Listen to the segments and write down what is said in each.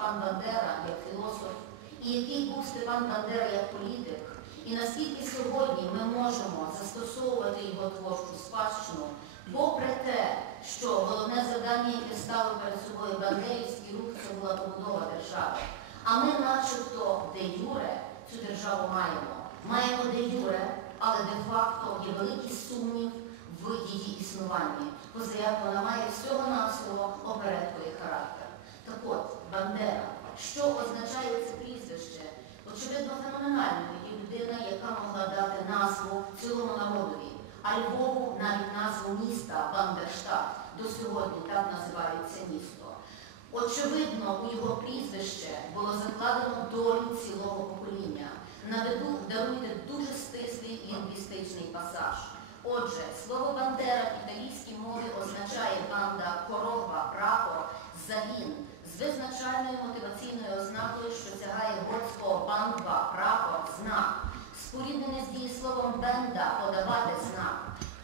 Степан Бандера як філософ, і який був Степан Бандера як політик, і наскільки сьогодні ми можемо застосовувати його творчу спадщину, попри те, що головне завдання, яке ставив перед собою Бандерівський рух, це була побудова держави. А ми, начебто, де юре цю державу маємо. Маємо де юре, але де-факто є великий сумнів в її існуванні, поза як вона має всього-навсього оперетковий характер. Так от, Бандера, що означає це прізвище? Очевидно, феноменально є людина, яка могла дати назву цілому народові, а Львову навіть назву міста Бандерштат. До сьогодні так називається місто. Очевидно, у його прізвище було закладено долю цілого покоління. Наведу, даруйте дуже стислий лінгвістичний пасаж. Отже, слово Бандера в італійській мові означає з визначальною мотиваційною ознакою, що сягає готського бандва, прапор, знак. Споріднене з дієсловом бенда подавати знак.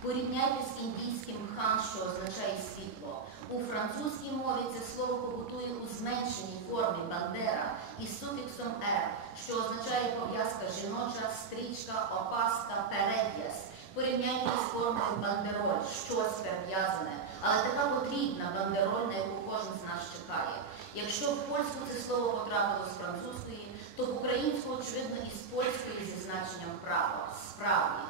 Порівняйте з індійським хан, що означає світло. У французькій мові це слово побутує у зменшеній формі бандера із суфіксом «ер», що означає пов'язка жіноча, стрічка, опаска, перед'яз. Порівняйте з формою бандероль, щось перев'язане, але така потрібна бандероль, на яку кожен з нас чекає. Якщо в польську це слово потрапило з французької, то в українську, очевидно, із польської зі значенням прапор. Справді,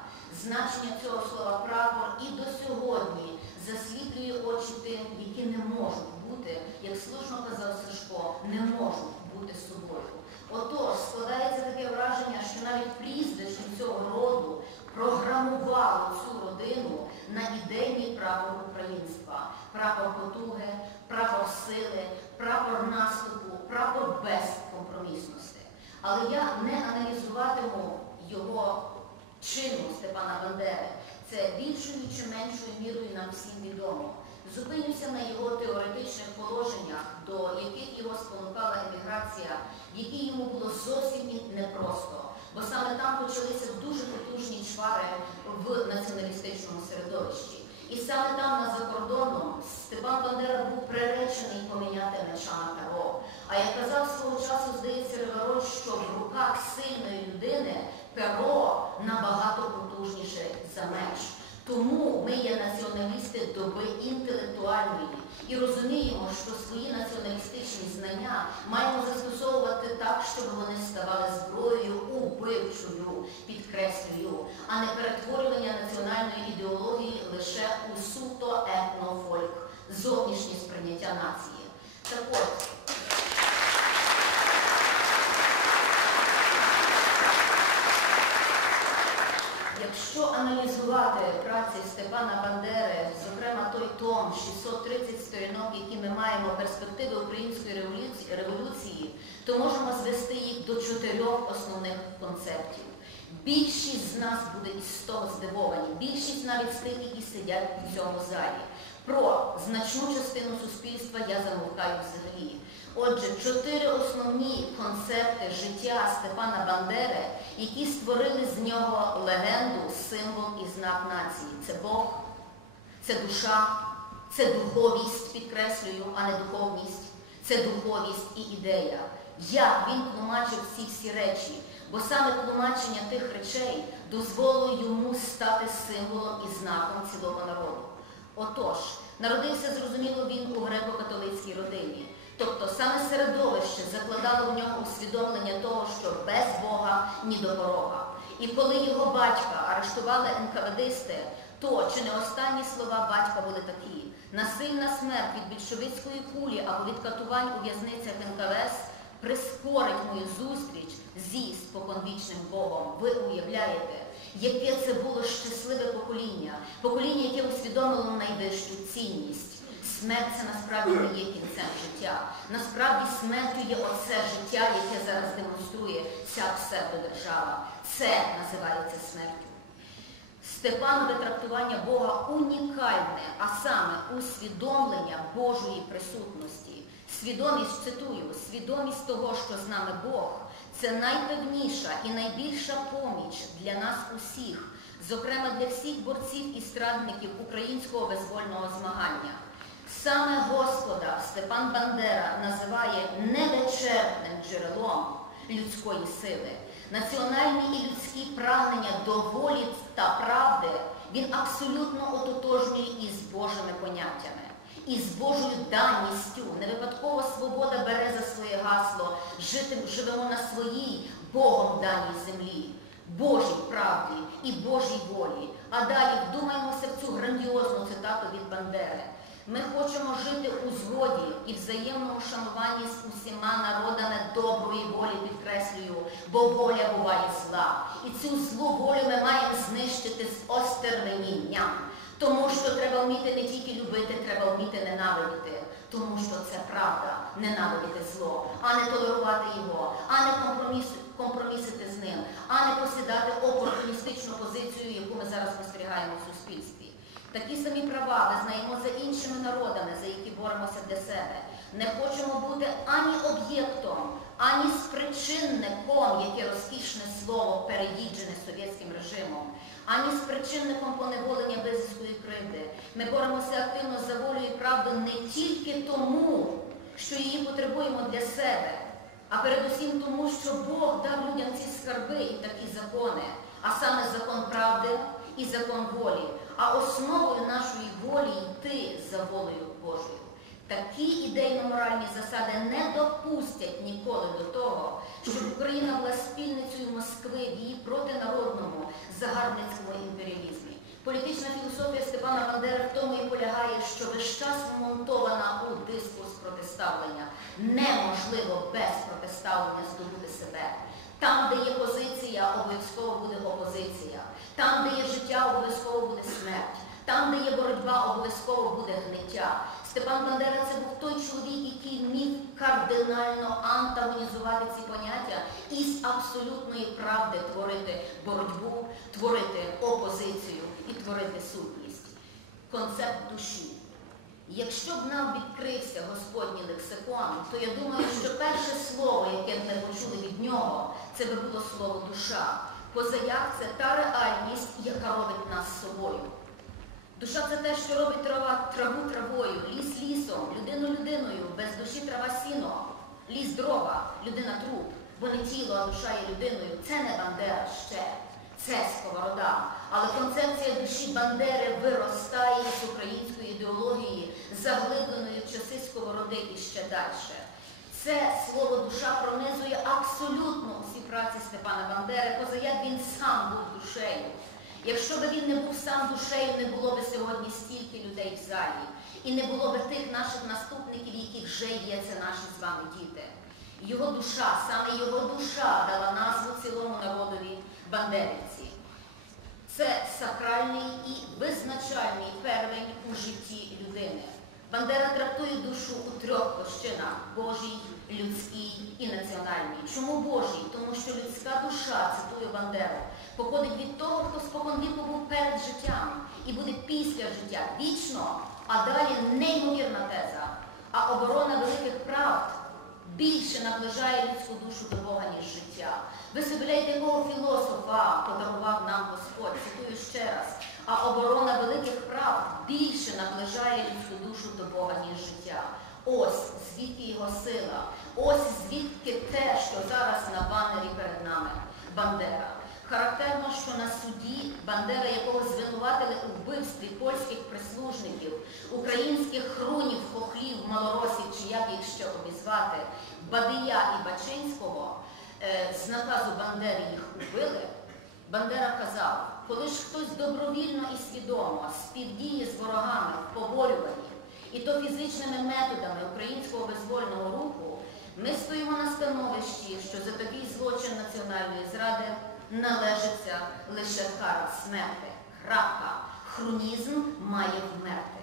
значення цього слова прапор і до сьогодні засвітлює очі тим, які не можуть бути, як слушно казав Сашко, не можуть бути собою. Отож, складається таке враження, що навіть прізвище цього роду програмувало цю родину на ідейний прапор українства, прапор потуги, прапор сили, прапор наступу, прапор безкомпромісності. Але я не аналізуватиму його чину Степана Бандери. Це більшою чи меншою мірою нам всім відомо. Зупинюся на його теоретичних положеннях, до яких його спонукала еміграція, в якій йому було зовсім непросто, бо саме там почалися дуже потужні чвари в націоналістичному середовищі. І саме там, на закордоном, Степан Бандера був приречений поміняти меча на перо. А як казав свого часу, здається, Ривероль, що в руках сильної людини перо набагато потужніше за меч. Тому ми є націоналісти доби інтелектуальної і розуміємо, що свої націоналістичні знання маємо застосовувати так, щоб вони ставали зброєю убивчою, підкреслюю, а не лише у суто етнофольк, зовнішнє сприйняття нації. Так от, Якщо аналізувати праці Степана Бандери, зокрема той том 630 сторінок, які ми маємо перспективи української революції, то можемо звести їх до чотирьох основних концептів. Більшість з нас буде із того здивовані, більшість навіть з тих, які сидять у цьому залі. Про значну частину суспільства я замовкаю взагалі. Отже, чотири основні концепти життя Степана Бандери, які створили з нього легенду, символ і знак нації. Це Бог, це душа, це духовість, підкреслюю, а не духовність, це духовість і ідея. Як він тлумачив ці всі речі, бо саме тлумачення тих речей дозволило йому стати символом і знаком цілого народу. Отож, народився, зрозуміло, він у греко-католицькій родині. Тобто саме середовище закладало в нього усвідомлення того, що без Бога ні до порога. І коли його батька арештували НКВДисти, то чи не останні слова батька були такі: насильна смерть від більшовицької кулі або від катувань у в'язницях НКВС прискорить мою зустріч зі споконвічним Богом. Ви уявляєте, яке це було щасливе покоління, покоління, яке усвідомило найвищу цінність. Смерть це насправді не є кінцем життя. Насправді смертю є оце життя, яке зараз демонструє ця псевдодержава. Це називається смертю. Степанове трактування Бога унікальне, а саме усвідомлення Божої присутності. Свідомість, цитую, свідомість того, що з нами Бог, це найпевніша і найбільша поміч для нас усіх, зокрема для всіх борців і страдників українського визвольного змагання. Саме Господа Степан Бандера називає не джерелом людської сили. Національні і людські прагнення до волі та правди він абсолютно ототожнює із Божими поняттями, із Божою даністю. Не випадково свобода бере за своє гасло жити живемо на своїй Богом даній землі, Божій правді і Божій волі. А далі вдумаємося в цю грандіозну цитату від Бандери. Ми хочемо жити у згоді і взаємному шануванні з усіма народами доброї волі, підкреслюю, бо воля буває зла. І цю злу волю ми маємо знищити з остервенінням. Тому що треба вміти не тільки любити, треба вміти ненавидіти. Тому що це правда, ненавидіти зло, а не толерувати його, а не компроміс, компромісити з ним, а не посідати опортуністичну позицію, яку ми зараз спостерігаємо в суспільстві. Такі самі права визнаємо за іншими народами, за які боремося для себе. Не хочемо бути ані об'єктом, ані спричинником, яке розкішне слово переїджене совєтським режимом, ані спричинником поневолення близької кривди. Ми боремося активно за волю і правду не тільки тому, що її потребуємо для себе, а передусім тому, що Бог дав людям ці скарби і такі закони, а саме закон правди і закон волі. А основою нашої волі йти за волею Божою. Такі ідейно-моральні засади не допустять ніколи до того, щоб Україна була спільницею Москви в її протинародному загарбницькому імперіалізмі. Політична філософія Степана Бандери в тому і полягає, що весь час вмонтована у дискурс протиставлення. Неможливо без протиставлення здобути себе. Там, де є позиція, обов'язково буде опозиція. Там, де є життя, обов'язково буде смерть. Там, де є боротьба, обов'язково буде гниття. Степан Бандера це був той чоловік, який вмів кардинально антагонізувати ці поняття і з абсолютної правди творити боротьбу, творити опозицію і творити сутність. Концепт душі. Якщо б нам відкрився Господній лексикон, то я думаю, що перше слово, яке б ми почули від нього, це би було слово душа. Позаяк це та реальність, яка робить нас собою. Душа це те, що робить трава траву травою, ліс лісом, людину людиною, без душі трава сіно, ліс дрова, людина труп, бо не тіло, а душа є людиною. Це не Бандера ще, це сковорода. Але концепція душі Бандери виростає з української ідеології, заглибленої в часи сковороди і ще далі. Це слово душа пронизує абсолютно всі праці Степана Бандери, позаяк він сам був душею. Якщо б він не був сам душею, не було б сьогодні стільки людей в залі. І не було б тих наших наступників, яких вже є, це наші з вами діти. Його душа, саме його душа дала назву цілому народові Бандерівці. Це сакральний і визначальний первень у житті людини. Бандера трактує душу у трьох площинах Божій, людській і національній. Чому Божій? Тому що людська душа, цитую Бандеру, походить від того, хто споконвіку був перед життям і буде після життя вічно, а далі неймовірна теза. А оборона великих правд більше наближає людську душу до Бога, ніж життя. Ви собі якого філософа подарував нам Господь, цитую ще раз. А оборона великих прав більше наближає людську душу до Бога, ніж життя. Ось звідки його сила, ось звідки те, що зараз на банері перед нами Бандера. Характерно, що на суді Бандера, якого звинуватили у вбивстві польських прислужників, українських хрунів, хохлів, малоросів, чи як їх ще обізвати, Бадия і Бачинського, з наказу Бандери їх убили, Бандера казав, коли ж хтось добровільно і свідомо співдіє з ворогами в поборюванні, і то фізичними методами українського визвольного руху, ми стоїмо на становищі, що за такий злочин національної зради належиться лише кара смерти. Крапка. Хронізм має вмерти.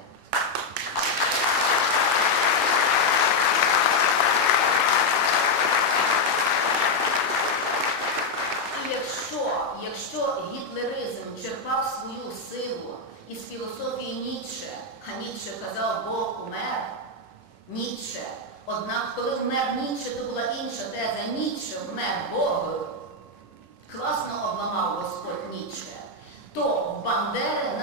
І якщо, якщо гітлеризм черпав свою силу із філософії Ніцше, а Ніцше казав Бог умер, Ніцше. Однак, коли вмер Ніцше, то була інша теза. Ніцше вмер Богою. Класно обламав Господь Ніцше. То Бандери